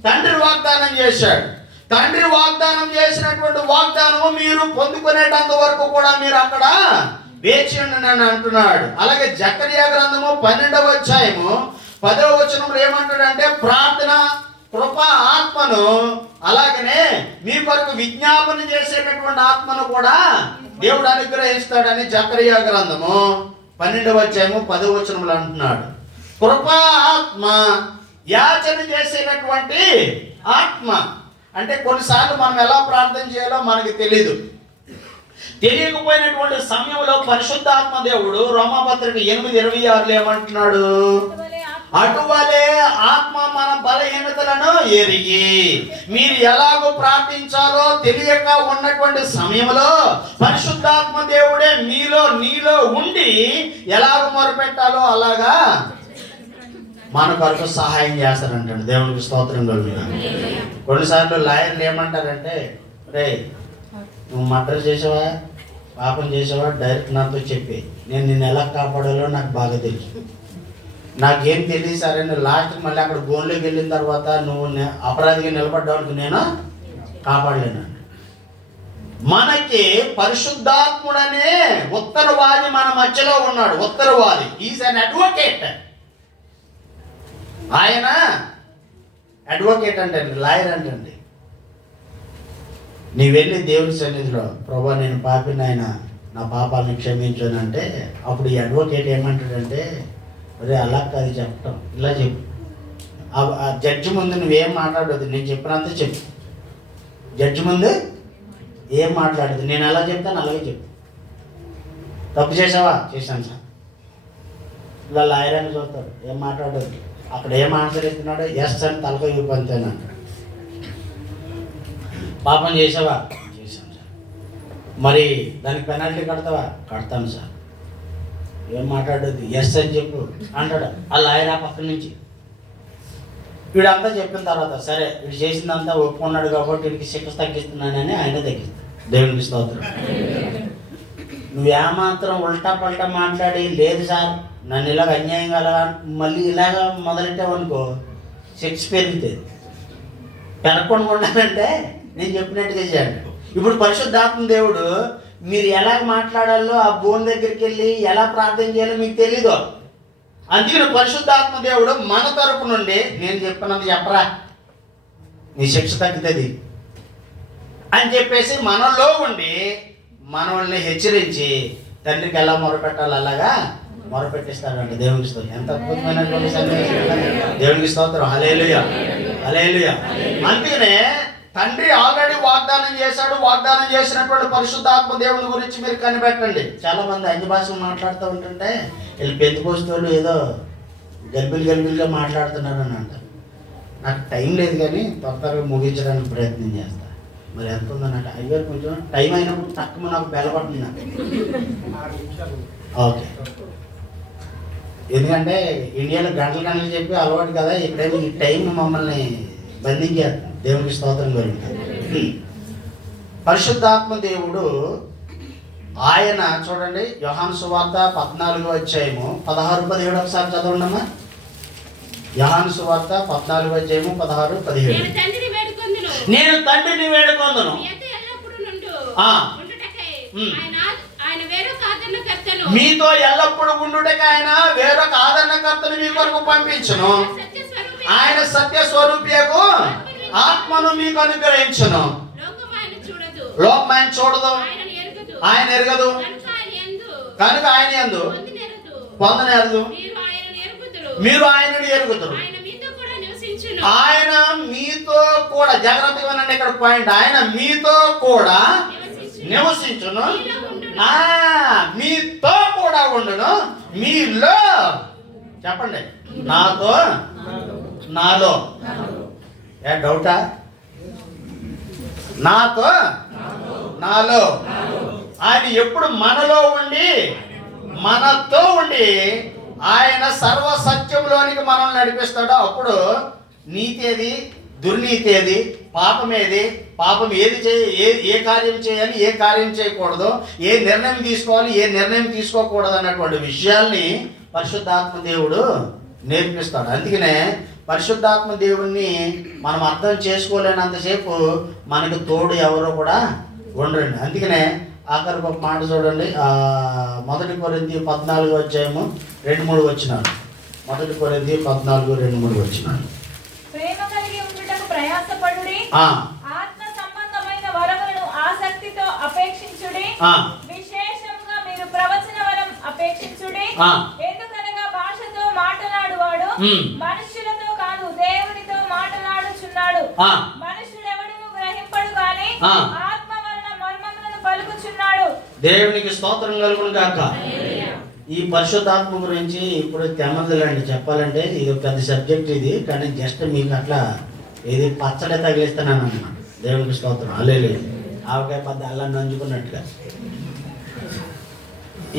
తండ్రి వాగ్దానం చేశాడు. తండ్రి వాగ్దానం చేసినటువంటి వాగ్దానము మీరు పొందుకునేటంత వరకు కూడా మీరు అక్కడ వేచి ఉండండి అని అంటున్నాడు. అలాగే జకర్యా గ్రంథము 12వ అధ్యాయము 10వ వచనంలో ఏమంటాడంటే, ప్రార్థన కృప ఆత్మను, అలాగనే మీ కొరకు విజ్ఞాపన చేసేటటువంటి ఆత్మను కూడా దేవుడు అనుగ్రహిస్తాడని జకర్యా గ్రంథము 12వ అధ్యాయము 10వ వచనంలో అంటున్నాడు. కృపా ఆత్మ, యాచన చేసేటటువంటి ఆత్మ. అంటే కొన్నిసార్లు మనం ఎలా ప్రార్థన చేయాలో మనకి తెలీదు. తెలియకపోయినటువంటి సమయంలో పరిశుద్ధాత్మ దేవుడు రోమాపత్రిక 8:26 ఏమంటున్నాడు? అటువలే ఆత్మ మన బలహీనతలను ఎరిగి మీరు ఎలాగో ప్రార్థించాలో తెలియక ఉన్నటువంటి సమయంలో పరిశుద్ధాత్మ దేవుడే నీలో ఉండి ఎలాగ మొరపెట్టాలో అలాగా మన కొరకు సహాయం చేస్తారంటాడు. దేవునికి స్తోత్రం కలుగుతుంది. కొన్నిసార్లు లాయర్లు ఏమంటారంటే, రే నువ్వు మర్డర్ చేసావా, పాపం చేసావా, డైరెక్ట్ నాతో చెప్పి నేను నిన్ను ఎలా కాపాడాలో నాకు బాగా తెలుసు. నాకేం తెలియదు సరే, నువ్వు లాస్ట్కి మళ్ళీ అక్కడ గోన్లోకి వెళ్ళిన తర్వాత నువ్వు అపరాధిగా నిలబడ్డానికి నేను కాపాడలేను. మనకి పరిశుద్ధాత్ముడనే ఉత్తరవాది మన మధ్యలో ఉన్నాడు. ఉత్తరవాది ఈజ్ అన్ అడ్వకేట్. ఆయన అడ్వకేట్ అంటే లాయర్ అంటే నీ వెళ్ళి దేవుని సన్నిధిలో, ప్రభా నేను పాపిని, ఆయన నా పాపాలను క్షమించను అంటే, అప్పుడు ఈ అడ్వకేట్ ఏమంటాడంటే, అరే అలా కాదు చెప్పటం, ఇలా చెప్పు. ఆ జడ్జి ముందు నువ్వేం మాట్లాడదు, నేను చెప్పినంత చెప్పు. జడ్జి ముందు ఏం మాట్లాడదు, నేను ఎలా చెప్తాను అలాగే చెప్పు. తప్పు చేసావా? చేశాను సార్. ఇలా లాయర్ అని చూస్తాడు, ఏం మాట్లాడదు. అక్కడ ఏం ఆన్సర్ ఇస్తున్నాడు? ఎస్ అని తలక ఇవ్వంతేనా అంటాడు. పాపం చేసావా? చేశాను సార్. మరి దానికి పెనాల్టీ కడతావా? కడతాను సార్. ఏం మాట్లాడదు, ఎస్ అని చెప్పు అంటాడు ఆ లాయర్ ఆ పక్క నుంచి. వీడంతా చెప్పిన తర్వాత, సరే వీడు చేసిందంతా ఒప్పుకున్నాడు కాబట్టి వీడికి శిక్ష తగ్గిస్తున్నానని ఆయన తగ్గిస్తాడు. దేవునికి స్తోత్రం. నువ్వేమాత్రం ఉల్టా పల్టా మాట్లాడి, లేదు సార్ నన్ను ఇలాగ అన్యాయం కలగా మళ్ళీ ఇలాగ మొదలెట్టావనుకో, శిక్ష పెరుగుతుంది. పెరగకుండా ఉండాలంటే నేను చెప్పినట్టుగా చేయండి. ఇప్పుడు పరిశుద్ధాత్మ దేవుడు మీరు ఎలా మాట్లాడాలో ఆ బోన్ దగ్గరికి వెళ్ళి ఎలా ప్రార్థన చేయాలో మీకు తెలీదు. అందుకని పరిశుద్ధాత్మ దేవుడు మన తరపు నుండి, నేను చెప్పినంత చెప్పరా, నీ శిక్ష తగ్గుతుంది అని చెప్పేసి మనలో ఉండి మనల్ని హెచ్చరించి తండ్రికి ఎలా మొరపెట్టాలి అలాగా మొరపెట్టిస్తాడంట. దేవునికి స్తోత్రం. ఎంత అద్భుతమైనటువంటి సన్నివేశం. దేవునికి స్తోత్రం. హల్లెలూయా, హల్లెలూయా. అందుకనే తండ్రి ఆల్రెడీ వాగ్దానం చేశాడు. వాగ్దానం చేసినటువంటి పరిశుద్ధాత్మ దేవుని గురించి మీరు కనిపెట్టండి. చాలా మంది అన్య భాషలు మాట్లాడుతూ ఉంటుంటే వీళ్ళు పెంతుకోస్తోళ్ళు ఏదో గల్బిలుగా మాట్లాడుతున్నారు అని అంటారు. నాకు టైం లేదు కానీ త్వరగా ముగించడానికి ప్రయత్నం చేస్తాను. మరి ఎంత ఉందన్నట్టు అయ్యారు, కొంచెం టైం అయినప్పుడు తక్కువ నాకు బెల్లపడుతుంది నాకు. ఓకే, ఎందుకంటే ఇండియాలో గంటలు చెప్పి అలవాటు కదా, ఇక్కడేమో ఈ టైం మమ్మల్ని బంధించేస్తాం. దేవునికి స్తోత్రం కలుగుతుంది. పరిశుద్ధాత్మ దేవుడు ఆయన చూడండి, యోహాను సువార్త 14వ అధ్యాయము 16-17 ఒకసారి చదవండమ్మా. యోహాను సువార్త 14వ అధ్యాయము 16-17. నేను తండ్రిని వేడుకొందును మీతో ఎల్లప్పుడూ ఉండుటకు ఆయన వేరొక ఆదరణకర్తను మీ కొరకు పంపించును. ఆయన సత్య స్వరూపియకు ఆత్మను మీకు అనుగ్రహించును. లోకం ఆయన చూడదు, ఆయన ఎరగదు, కనుక ఆయన యందు పొందనేరదు. మీరు ఆయనను ఎరుగుదురు. ఆయన మీతో కూడా, జాగ్రత్తగా వినండి ఇక్కడ పాయింట్, ఆయన మీతో కూడా నివసించును, మీతో కూడా ఉండును, మీలో చెప్పండి, నాతో నాలో. ఏ డౌటా? నాతో నాలో. ఆయన ఎప్పుడు మనలో ఉండి మనతో ఉండి ఆయన సర్వ సత్యంలోనికి మనల్ని నడిపిస్తాడో అప్పుడు నీతి ఏది, దుర్నీతి ఏది, పాపం ఏది, పాపం ఏది ఏ కార్యం చేయాలి, ఏ కార్యం చేయకూడదు, ఏ నిర్ణయం తీసుకోవాలి, ఏ నిర్ణయం తీసుకోకూడదు అన్నటువంటి విషయాల్ని పరిశుద్ధాత్మ దేవుడు నేర్పిస్తాడు. అందుకనే పరిశుద్ధాత్మ దేవుణ్ణి మనం అర్థం చేసుకోలేనంతసేపు మనకు తోడు ఎవరో కూడా ఉండరండి. అందుకనే ఆఖరి ఒక మాట చూడండి, 1 కొరింథీ 14వ అధ్యాయము 2-3 వచనాలు. 1 కొరింథీ 14:2-3 వచనాలు. ప్రేమ కలిగి ఉండుటకు ప్రయాసపడుడి, ఆత్మ సంబంధమైన వరములను ఆసక్తితో అపేక్షించుడి, విశేషంగా మీరు ప్రవచన వరం అపేక్షించుడి. ఎందుకనగా భాషతో మాట్లాడువాడు మనుష్యులతో కాదు దేవునితో మాట్లాడుచున్నాడు. మనుష్యుడెవడును గ్రహింపడు గాని ఆత్మ వలన మర్మములను పలుకుచున్నాడు. దేవునికి స్తోత్రం కలుగును గాక. ఈ పరిశుద్ధాత్మ గురించి ఇప్పుడు తెమ్మదులండి చెప్పాలంటే ఇది ఒక పెద్ద సబ్జెక్ట్ ఇది, కానీ జస్ట్ మీకు అట్లా ఇది పచ్చడి తగిలిస్తున్నాను అన్నమాట. దేవునికి స్తోత్రం. హల్లెలూయా. ఆవకాయ పద్ద అల్లా నంచుకున్నట్టుగా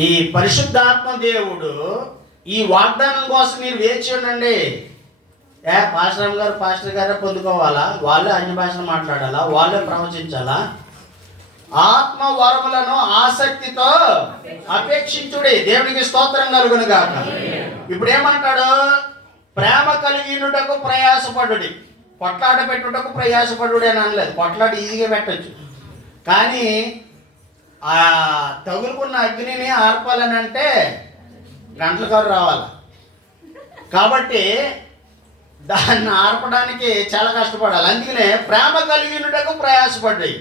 ఈ పరిశుద్ధాత్మ దేవుడు ఈ వాగ్దానం కోసం మీరు వేచి ఉండండి. పాస్టర్ గారే పొందుకోవాలా, వాళ్ళే అన్య భాషలు మాట్లాడాలా, వాళ్ళే ప్రవచించాలా? ఆత్మ వరములను ఆసక్తితో అపేక్షించుడి. దేవునికి స్తోత్రం కలుగును గాక. ఇప్పుడు ఏమంటాడు? ప్రేమ కలిగినటకు ప్రయాసపడుడి. పొట్లాట పెట్టుటకు ప్రయాసపడుడి అని అనలేదు. పొట్లాట ఈజీగా పెట్టచ్చు, కానీ ఆ తగులుకున్న అగ్నిని ఆర్పాలని అంటే గంటల కారు రావాలి. కాబట్టి దాన్ని ఆర్పడానికి చాలా కష్టపడాలి. అందుకనే ప్రేమ కలిగినటకు ప్రయాసపడ్డాయి.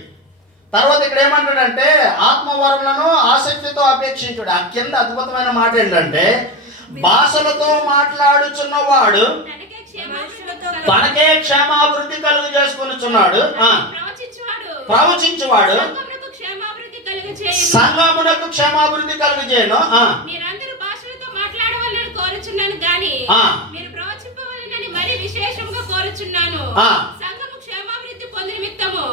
తర్వాత ఇక్కడ ఏమంటాడంటే ఆత్మవరములను ఆసక్తితో అపేక్షించుడు. ఆ కింద అద్భుతమైన మాట ఏంటంటే భాషలతో మాట్లాడుచున్నవాడు తనకే క్షేమాభివృద్ధి కలుగు చేసుకొనుచున్నాడు. ప్రవచించువాడు సంఘమునకు క్షేమాభివృద్ధి కలుగజేయను. మీరందరూ భాషలతో మాట్లాడవాలని కోరుచున్నాను గాని మీరు ప్రవచింపవాలని మరి విశేషంగా కోరుచున్నాను. సంఘము క్షేమాభివృద్ధి పొంది నిమిత్తము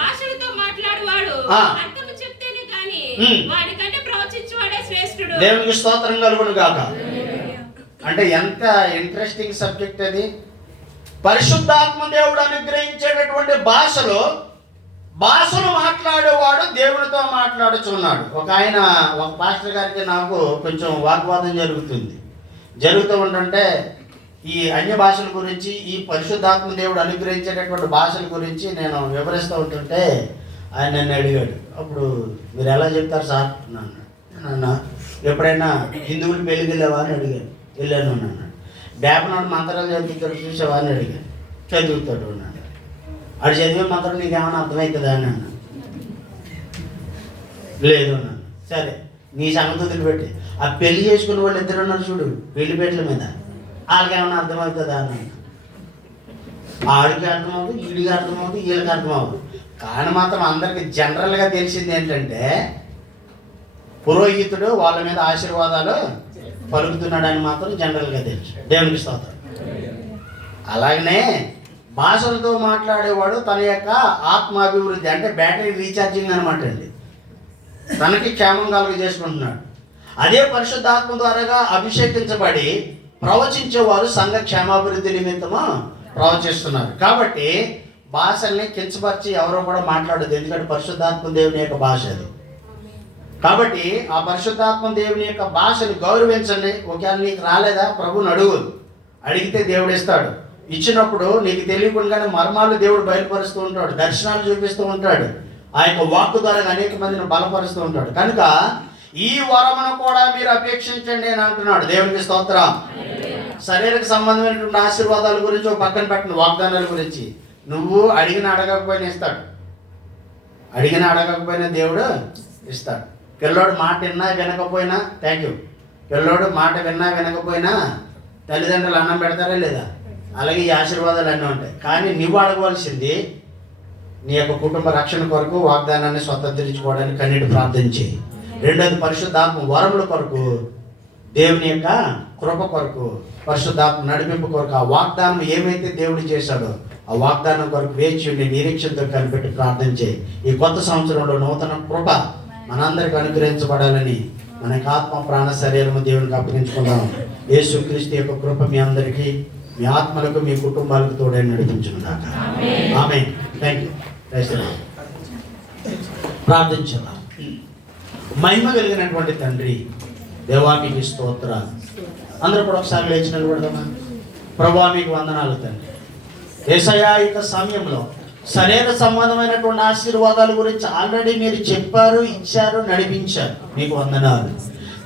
భాషలతో మాట్లాడువాడు అర్థము చెప్తేనే గాని వాడికంటే ప్రవచించువాడే శ్రేష్ఠుడు. దేవునికి స్తోత్రం కలుగును గాక. అంటే ఎంత ఇంట్రెస్టింగ్ సబ్జెక్ట్ అది. పరిశుద్ధాత్మ దేవుడు అనుగ్రహించేటటువంటి భాషలు మాట్లాడేవాడు దేవునితో మాట్లాడుచున్నాడు. ఒక పాస్టర్ గారికి నాకు కొంచెం వాగ్వాదం జరుగుతూ ఉంటుంటే ఈ అన్య భాషల గురించి, ఈ పరిశుద్ధాత్మ దేవుడు అనుగ్రహించేటటువంటి భాషల గురించి నేను వివరిస్తూ ఉంటుంటే ఆయన నన్ను అడిగాడు, అప్పుడు మీరు ఎలా చెప్తారు సార్ నన్ను ఎప్పుడైనా హిందువులు పెళ్ళికి వెళ్ళావా అని అడిగాను. వెళ్ళాను అన్నాడు. బేపనాడు మంత్రాలు చదువుతాడు చూసావా అని అడిగాను. చదువుతాడు అన్నాడు. అడు చదివే మంత్రం నీకేమైనా అర్థమవుతుందా అని అన్నా. లేదు అన్నాను. సరే నీ సంగతులు పెట్టి ఆ పెళ్లి చేసుకున్న వాళ్ళు ఇద్దరు ఉన్నారు చూడు పెళ్లిపేటల మీద, వాళ్ళకేమైనా అర్థమవుతుందా అన్నాను. ఆడికి అర్థమవుతుంది, వీడికి అర్థమవుతుంది, వీళ్ళకి అర్థమవుతుంది. కానీ మాత్రం అందరికి జనరల్గా తెలిసింది ఏంటంటే పురోహితుడు వాళ్ళ మీద ఆశీర్వాదాలు పలుకుతున్నాడని మాత్రం జనరల్గా తెలుసు. దేవునికి స్తోత్రం. అలాగనే భాషలతో మాట్లాడేవాడు తన యొక్క ఆత్మాభివృద్ధి అంటే బ్యాటరీ రీఛార్జింగ్ అనమాట అండి, తనకి క్షేమం కలుగ చేసుకుంటున్నాడు. అదే పరిశుద్ధాత్మ ద్వారాగా అభిషేకించబడి ప్రవచించేవారు సంఘ క్షేమాభివృద్ధి నిమిత్తము ప్రవచిస్తున్నారు. కాబట్టి భాషల్ని కించపరిచి ఎవరో కూడా మాట్లాడదు, ఎందుకంటే పరిశుద్ధాత్మ దేవుని యొక్క భాష అది. కాబట్టి ఆ పరిశుద్ధాత్మ దేవుని యొక్క భాషను గౌరవించండి. ఒకవేళ నీకు రాలేదా ప్రభుని అడిగితే దేవుడు ఇస్తాడు. ఇచ్చినప్పుడు నీకు తెలియకుండానే మర్మాలు దేవుడు బయలుపరుస్తూ ఉంటాడు, దర్శనాలు చూపిస్తూ ఉంటాడు, ఆ యొక్క వాక్కు ద్వారా అనేక మందిని బలపరుస్తూ ఉంటాడు. కనుక ఈ వరమును కూడా మీరు అపేక్షించండి అని అంటున్నాడు. దేవునికి స్తోత్రం. శరీరకు సంబంధమైనటువంటి ఆశీర్వాదాల గురించి ఒక పక్కన పెట్టిన వాగ్దానాల గురించి నువ్వు అడగకపోయినా ఇస్తాడు, అడగకపోయినా దేవుడు ఇస్తాడు. పిల్లోడు మాట వినకపోయినా పిల్లోడు మాట వినకపోయినా తల్లిదండ్రులు అన్నం పెడతారా లేదా? అలాగే ఈ ఆశీర్వాదాలు అన్నీ ఉంటాయి. కానీ నువ్వు అడగవలసింది నీ యొక్క కుటుంబ రక్షణ కొరకు, వాగ్దానాన్ని స్వతంత్రించుకోవడానికి కన్నీటి ప్రార్థన చేయి. రెండోది పరిశుద్ధాత్మ వరముల కొరకు, దేవుని యొక్క కృప కొరకు, పరిశుద్ధాత్మ నడిపింపు కొరకు, ఆ వాగ్దానం ఏమైతే దేవుడు చేశాడో ఆ వాగ్దానం కొరకు వేచి ఉండి నిరీక్షణతో కనిపెట్టి ప్రార్థన చేయి. ఈ కొత్త సంవత్సరంలో నూతన కృప మనందరికి అనుగ్రహించబడాలని మనకి ఆత్మ ప్రాణ శరీరము దేవునికి అప్పగించుకుందాం. యేసుక్రీస్తు యొక్క కృప మీ అందరికీ, మీ ఆత్మలకు, మీ కుటుంబాలకు తోడే నడిపించుకుందాం. ఆమేన్. Thank you. ప్రార్థించుదాం. మహిమ కలిగినటువంటి తండ్రి దేవానికి స్తోత్రాలు. అందరూ కూడా ఒకసారి లేచి నిలబడదామా? ప్రభువా మీకు వందనాలు తండ్రి. యేసయ్యా యొక్క సమయంలో శరీర సంబంధమైనటువంటి ఆశీర్వాదాల గురించి ఆల్రెడీ మీరు చెప్పారు, ఇచ్చారు, నడిపించారు. మీకు వందనాలు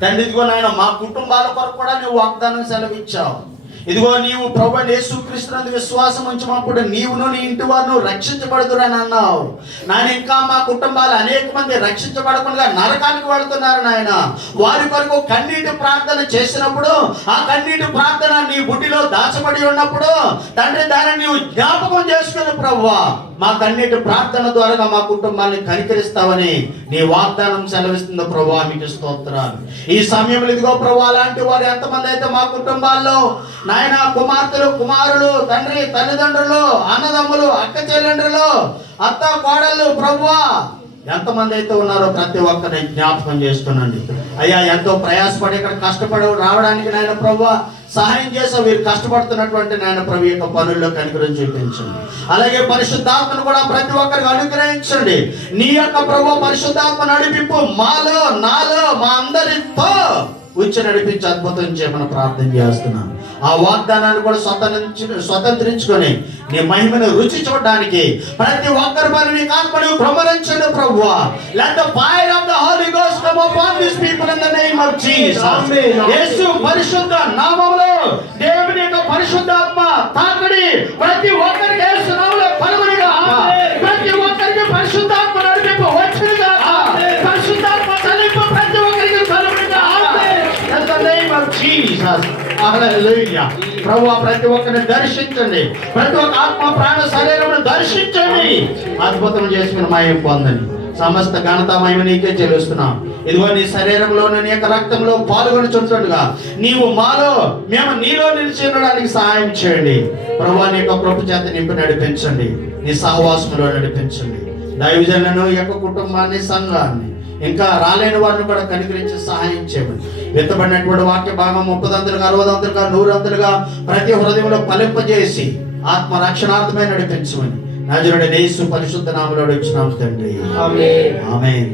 తండ్రి. ఇదిగో నాయన మా కుటుంబాల కొరకు కూడా నువ్వు వాగ్దానం సెలవిచ్చావు. ఇదిగో నీవు ప్రభువైన యేసుక్రీస్తునందు విశ్వాసం ఉంచినప్పుడు నీవును నీ ఇంటి వారు రక్షించబడుదురని అన్నావు నాయన. ఇంకా మా కుటుంబాలు అనేక మంది రక్షించబడకుండా నరకానికి వెళుతున్నారు నాయన. వారి కొరకు కన్నీటి ప్రార్థన చేసినప్పుడు ఆ కన్నీటి ప్రార్థన నీ బుడ్డిలో దాచబడి ఉన్నప్పుడు తండ్రి దాన్ని నీవు జ్ఞాపకం చేసుకుని ప్రభువా మా కన్నీటి ప్రార్థన ద్వారా మా కుటుంబాన్ని కనికరిస్తావని నీ వాగ్దానం సెలవిస్తుంది ప్రభువా. మీకు స్తోత్రాలు. ఈ సమయంలో ఇదిగో ప్రభువా అలాంటి వారు ఎంతమంది అయితే మా కుటుంబాల్లో నాయన కుమార్తెలు, కుమారులు, తండ్రి, తల్లిదండ్రులు, అన్నదమ్ములు, అక్క చెల్లెండ్రులు, అత్త కోడళ్ళు ప్రభువా ఎంతమంది అయితే ఉన్నారో ప్రతి ఒక్కరిని జ్ఞాపకం చేస్తున్నాండి అయ్యా. ఎంతో ప్రయాసపడి ఇక్కడ కష్టపడి రావడానికి నాయన ప్రభువా సహాయం చేసా. వీరు కష్టపడుతున్నటువంటి నాయన ప్రభు యొక్క పనుల్లో కనికరం చూపించండి. అలాగే పరిశుద్ధాత్మను కూడా ప్రతి ఒక్కరికి అనుగ్రహించండి. నీ యొక్క ప్రభు పరిశుద్ధాత్మ నడిపింపు మాలో, నాలో, మా అందరితో వచ్చి నడిపించి అద్భుతం చేయమని ప్రార్థన చేస్తున్నాను. ఆ వాగ్దానాన్ని కూడా స్వతంత్రించుకొని నీ మహిమను రుచి చూడడానికి ప్రతి ఒక్కరి పని నీ ఆత్మను ప్రమరించండి ప్రభువా. Let the fire of the Holy Ghost come upon these people in the name of Jesus. యేసు పరిశుద్ధ నామములో దేవుని యొక్క పరిశుద్ధాత్మ తాకిడి ప్రతి ఒక్కరికి యేసు నామములో కలుగునుగాక. ప్రతి ఒక్కరికి పరిశుద్ధాత్మ నడిపింపు జీసస్. హల్లెలూయా. ప్రభువా, ప్రతి ఒక్కరిని దర్శించండి, ప్రతి ఒక్క ఆత్మ ప్రాణ శరీరమును దర్శించండి, అద్భుతం చేసుకుని మహిమ పొందండి. సమస్త ఘనత మహిమ నీకే చెల్లిస్తున్నాం. ఇదిగో నీ శరీరంలోని నీ యొక్క రక్తంలో పాల్గొనుచుంటుండగా నీవు మాలో, మేము నీలో నిలిచి ఉండడానికి సహాయం చేయండి. ప్రభువా, నీ యొక్క కృప చేత నింపి నడిపించండి, నీ సహవాసంలో నడిపించండి. దైవజనులను, ఈ యొక్క కుటుంబాన్ని, సంఘాన్ని, ఇంకా రాలేని వారిని కూడా కనికరించి సహాయం చేయమని, విత్తబడినటువంటి వాక్య భాగం 30 60 100 ప్రతి హృదయంలో ఫలింపజేసి ఆత్మ రక్షణార్థమే నడిపించమని నజరుడైన యేసు పరిశుద్ధ నామములో అడుగుచున్నాము తండ్రి. ఆమేన్. ఆమేన్.